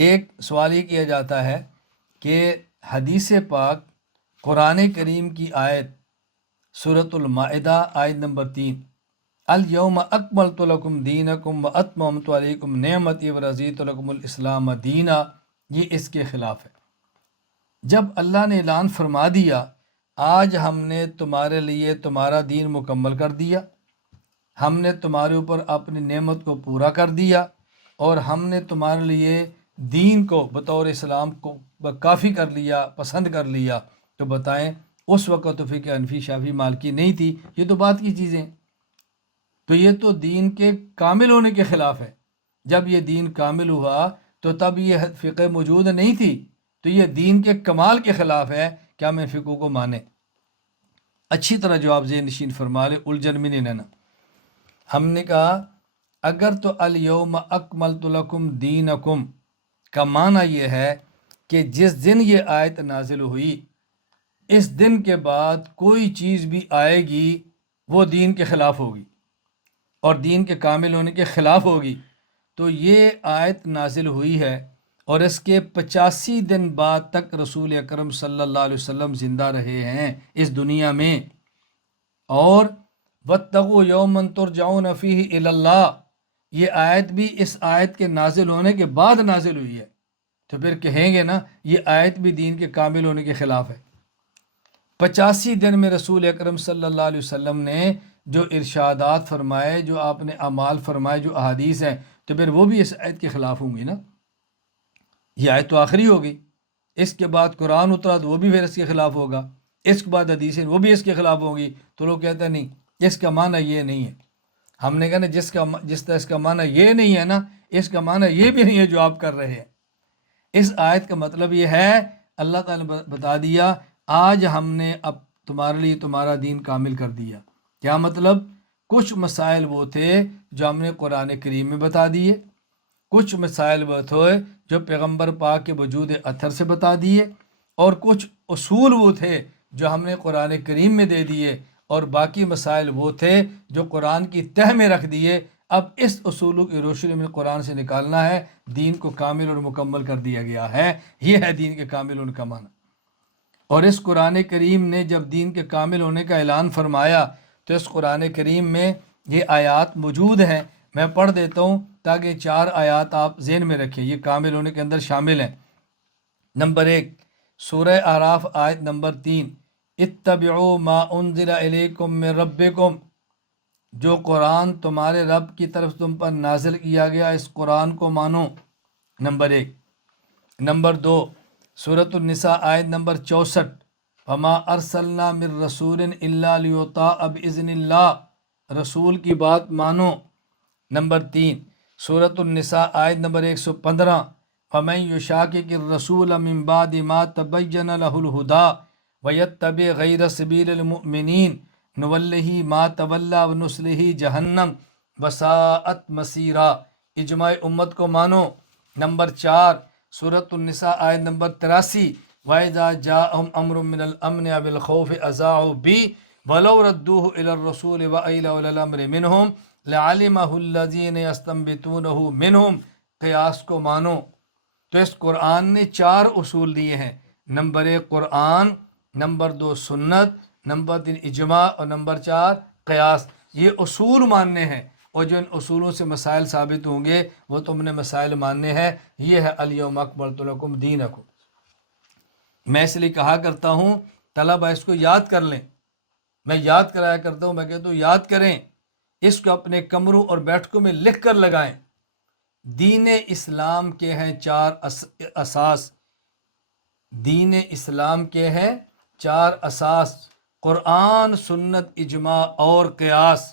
ایک سوال یہ کیا جاتا ہے کہ حدیث پاک قرآن کریم کی آیت سورۃ المائدہ آیت نمبر 3 الیوم اکملت لکم دینکم واتممت علیکم نعمتی ورضیت لکم الاسلام دینا، یہ اس کے خلاف ہے۔ جب اللہ نے اعلان فرما دیا آج ہم نے تمہارے لیے تمہارا دین مکمل کر دیا، ہم نے تمہارے اوپر اپنی نعمت کو پورا کر دیا اور ہم نے تمہارے لیے دین کو بطور اسلام کو کافی کر لیا، پسند کر لیا، تو بتائیں اس وقت تو فقہ حنفی شافعی مالکی نہیں تھی، یہ تو بات کی چیزیں، تو یہ تو دین کے کامل ہونے کے خلاف ہے۔ جب یہ دین کامل ہوا تو تب یہ فقہ موجود نہیں تھی، تو یہ دین کے کمال کے خلاف ہے کہ ہم ان فقوں کو مانیں۔ اچھی طرح جواب ذہن نشین فرما لے، الجھن میں نہیں رہنا۔ ہم نے کہا اگر تو الیوم اکملت لکم دینکم کا معنی یہ ہے کہ جس دن یہ آیت نازل ہوئی اس دن کے بعد کوئی چیز بھی آئے گی وہ دین کے خلاف ہوگی اور دین کے کامل ہونے کے خلاف ہوگی، تو یہ آیت نازل ہوئی ہے اور اس کے 85 دن بعد تک رسول اکرم صلی اللہ علیہ وسلم زندہ رہے ہیں اس دنیا میں، اور واتقوا یوما ترجعون فیہ الی اللہ، یہ آیت بھی اس آیت کے نازل ہونے کے بعد نازل ہوئی ہے، تو پھر کہیں گے نا یہ آیت بھی دین کے کامل ہونے کے خلاف ہے۔ 85 دن میں رسول اکرم صلی اللہ علیہ وسلم نے جو ارشادات فرمائے، جو آپ نے اعمال فرمائے، جو احادیث ہیں، تو پھر وہ بھی اس آیت کے خلاف ہوں گی نا۔ یہ آیت تو آخری ہوگی، اس کے بعد قرآن اترا تو وہ بھی پھر اس کے خلاف ہوگا، اس کے بعد حدیثیں وہ بھی اس کے خلاف ہوں گی، تو لوگ کہتے ہیں نہیں اس کا معنی یہ نہیں ہے۔ ہم نے کہا نا جس طرح اس کا معنی یہ نہیں ہے نا، اس کا معنی یہ بھی نہیں ہے جو آپ کر رہے ہیں۔ اس آیت کا مطلب یہ ہے، اللہ تعالیٰ نے بتا دیا آج ہم نے اب تمہارے لیے تمہارا دین کامل کر دیا۔ کیا مطلب؟ کچھ مسائل وہ تھے جو ہم نے قرآن کریم میں بتا دیے، کچھ مسائل وہ تھے جو پیغمبر پاک کے وجود اطہر سے بتا دیے، اور کچھ اصول وہ تھے جو ہم نے قرآن کریم میں دے دیے، اور باقی مسائل وہ تھے جو قرآن کی تہ میں رکھ دیے۔ اب اس اصولوں کی روشنی میں قرآن سے نکالنا ہے، دین کو کامل اور مکمل کر دیا گیا ہے، یہ ہے دین کے کامل ہونے کا معنی۔ اور اس قرآن کریم نے جب دین کے کامل ہونے کا اعلان فرمایا تو اس قرآن کریم میں یہ آیات موجود ہیں، میں پڑھ دیتا ہوں تاکہ 4 آیات آپ ذہن میں رکھیں، یہ کامل ہونے کے اندر شامل ہیں۔ نمبر 1 سورہ اعراف آیت نمبر 3 اتبعوا ما انزل الیکم من ربکم، جو قرآن تمہارے رب کی طرف تم پر نازل کیا گیا اس قرآن کو مانو، نمبر 1۔ نمبر 2 سورۃ النساء آیت نمبر 64 وما ارسلنا من رسول الا لیطاع باذن اللہ، رسول کی بات مانو، نمبر 3۔ سورۃ النساء آیت نمبر 115 فمن یشاقق الرسول من بعد ما تبین له الهدى ویتبع غیر سبیل المؤمنین نولہ ما تولی ونصلہ جہنم وساءت مصیرا، اجماع امت کو مانو، نمبر 4۔ سورۃ النساء آیت نمبر 83 وَإِذَا جَاءَهُمْ أَمْرٌ مِّنَ الْأَمْنِ أَوِ الْخَوْفِ أَذَاعُوا بِهِ وَلَوْ رَدُّوهُ إِلَى الرَّسُولِ وَإِلَى أُولِي الْأَمْرِ مِنْهُمْ لَعَلِمَهُ الَّذِينَ يَسْتَنبِطُونَهُ مِنْهُمْ، قیاس کو مانو۔ تو اس قرآن نے 4 اصول دیے ہیں، نمبر 1 قرآن، نمبر 2 سنت، نمبر 3 اجماع، اور نمبر 4 قیاس۔ یہ اصول ماننے ہیں، اور جو ان اصولوں سے مسائل ثابت ہوں گے وہ تم نے مسائل ماننے ہیں۔ یہ ہے الیوم اکملت لکم دینکم۔ میں اس لیے کہا کرتا ہوں طلبہ اس کو یاد کر لیں، میں یاد کرایا کرتا ہوں، میں کہتا ہوں یاد کریں، اس کو اپنے کمروں اور بیٹھکوں میں لکھ کر لگائیں۔ دین اسلام کے ہیں 4 اساس، دین اسلام کے ہیں 4 اساس، قرآن، سنت، اجماع اور قیاس،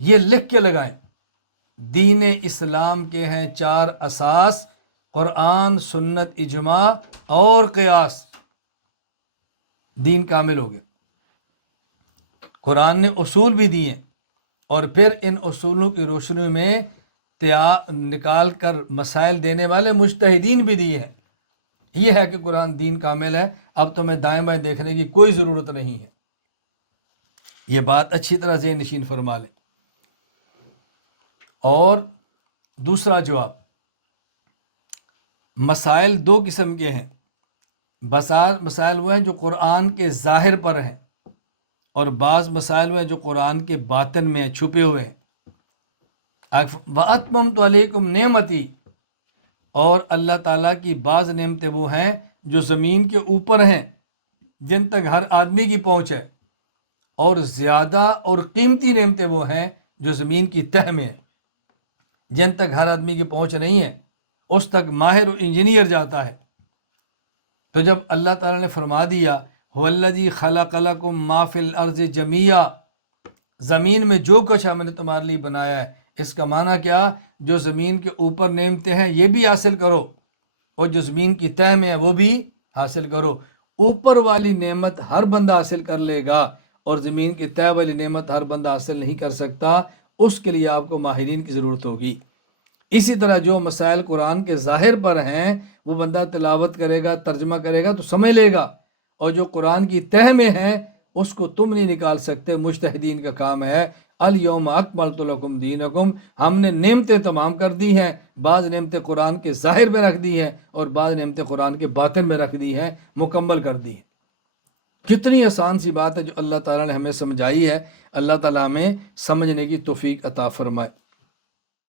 یہ لکھ کے لگائیں۔ دین اسلام کے ہیں 4 اساس، قرآن، سنت، اجماع اور قیاس، دین کامل ہو گیا۔ قرآن نے اصول بھی دیے اور پھر ان اصولوں کی روشنی میں نکال کر مسائل دینے والے مجتہدین بھی دیے ہیں۔ یہ ہے کہ قرآن دین کامل ہے، اب تمہیں دائیں بائیں دیکھنے کی کوئی ضرورت نہیں ہے۔ یہ بات اچھی طرح ذہن نشین فرما لیں۔ اور دوسرا جواب، مسائل دو قسم کے ہیں، مسائل وہ ہیں جو قرآن کے ظاہر پر ہیں، اور بعض مسائل وہ ہیں جو قرآن کے باطن میں ہیں، چھپے ہوئے ہیں۔ وَأَتْمَمْتُ عَلَيْكُمْ نِعْمَتِي، اور اللہ تعالیٰ کی بعض نعمتیں وہ ہیں جو زمین کے اوپر ہیں، جن تک ہر آدمی کی پہنچ ہے، اور زیادہ اور قیمتی نعمتیں وہ ہیں جو زمین کی تہ میں ہیں، جن تک ہر آدمی کی پہنچ نہیں ہے، اس تک ماہر و انجینئر جاتا ہے۔ تو جب اللہ تعالیٰ نے فرما دیا هو الذی خلق لکم ما فی الارض جمیعا، زمین میں جو کچھ ہم نے تمہارے لیے بنایا ہے، اس کا معنی کیا؟ جو زمین کے اوپر نعمتیں ہیں یہ بھی حاصل کرو، اور جو زمین کی تہ میں ہے وہ بھی حاصل کرو۔ اوپر والی نعمت ہر بندہ حاصل کر لے گا، اور زمین کی تہ والی نعمت ہر بندہ حاصل نہیں کر سکتا، اس کے لیے آپ کو ماہرین کی ضرورت ہوگی۔ اسی طرح جو مسائل قرآن کے ظاہر پر ہیں وہ بندہ تلاوت کرے گا، ترجمہ کرے گا تو سمجھ لے گا، اور جو قرآن کی تہ میں ہیں اس کو تم نہیں نکال سکتے، مجتہدین کا کام ہے۔ الیوم اکملت لکم دینکم، ہم نے نعمتیں تمام کر دی ہیں، بعض نعمتیں قرآن کے ظاہر میں رکھ دی ہیں اور بعض نعمتیں قرآن کے باطن میں رکھ دی ہیں، مکمل کر دی ہیں۔ کتنی آسان سی بات ہے جو اللہ تعالیٰ نے ہمیں سمجھائی ہے۔ اللہ تعالیٰ ہمیں سمجھنے کی توفیق عطا فرمائے۔